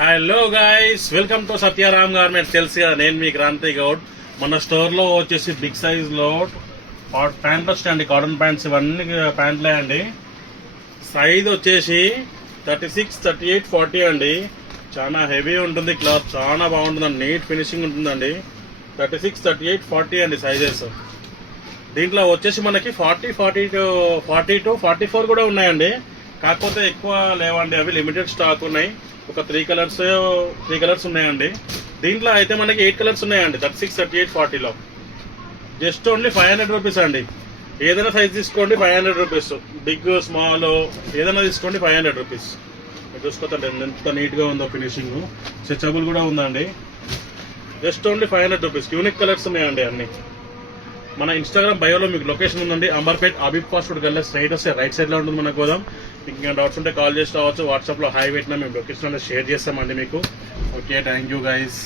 Hello guys, welcome to Satyaram garments. తెలుసు కదా, నేను మీ క్రాంతి గౌడ్. మన స్టోర్ లో వచ్చేసి బిగ్ సైజ్ లో ప్యాంట్లు వస్తాయండి, కాటన్ ప్యాంట్స్. ఇవన్నీ ప్యాంట్లే అండి. సైజ్ వచ్చేసి 36, 38, 40 అండి. చాలా హెవీ ఉంటుంది క్లాత్, చాలా బాగుంటుందండి, నీట్ ఫినిషింగ్ ఉంటుందండి. 36, 38, 40 అండి సైజెస్. దీంట్లో వచ్చేసి మనకి 40, 42, 44 కూడా ఉన్నాయండి. కాకపోతే ఎక్కువ లేవండి, అవి లిమిటెడ్ స్టాక్ ఉన్నాయి. ఒక 3 కలర్స్ ఉన్నాయండి. దీంట్లో అయితే మనకి 8 కలర్స్ ఉన్నాయండి. 36, 38, 40లో జస్ట్ ఓన్లీ 500 రూపీస్ అండి. ఏదైనా సైజ్ తీసుకోండి, 500 రూపీస్. బిగ్ స్మాల్ ఏదైనా తీసుకోండి, 500 రూపీస్. మీరు చూసుకోతండి ఎంత నీట్గా ఉందో ఫినిషింగ్. స్ట్రెచబుల్ కూడా ఉందండి. Just only 500 rupees. Unique colours ఉన్నాయండి అన్ని. మన ఇన్స్టాగ్రామ్ బయోలో మీకు లొకేషన్ ఉందండి. అంబర్పేట్ అబీబ్ ఫాస్ట్ ఫుడ్ గల్లా స్ట్రైట్ వస్తే రైట్ సైడ్ లో ఉంటుంది మన గోదాం. మీకు ఇంకా డౌట్స్ ఉంటే కాల్ చేసి రావచ్చు. వాట్సాప్ లో హై పెట్టినా మేము లొకేషన్ అనేది షేర్ చేస్తామండి మీకు. Okay, thank you guys.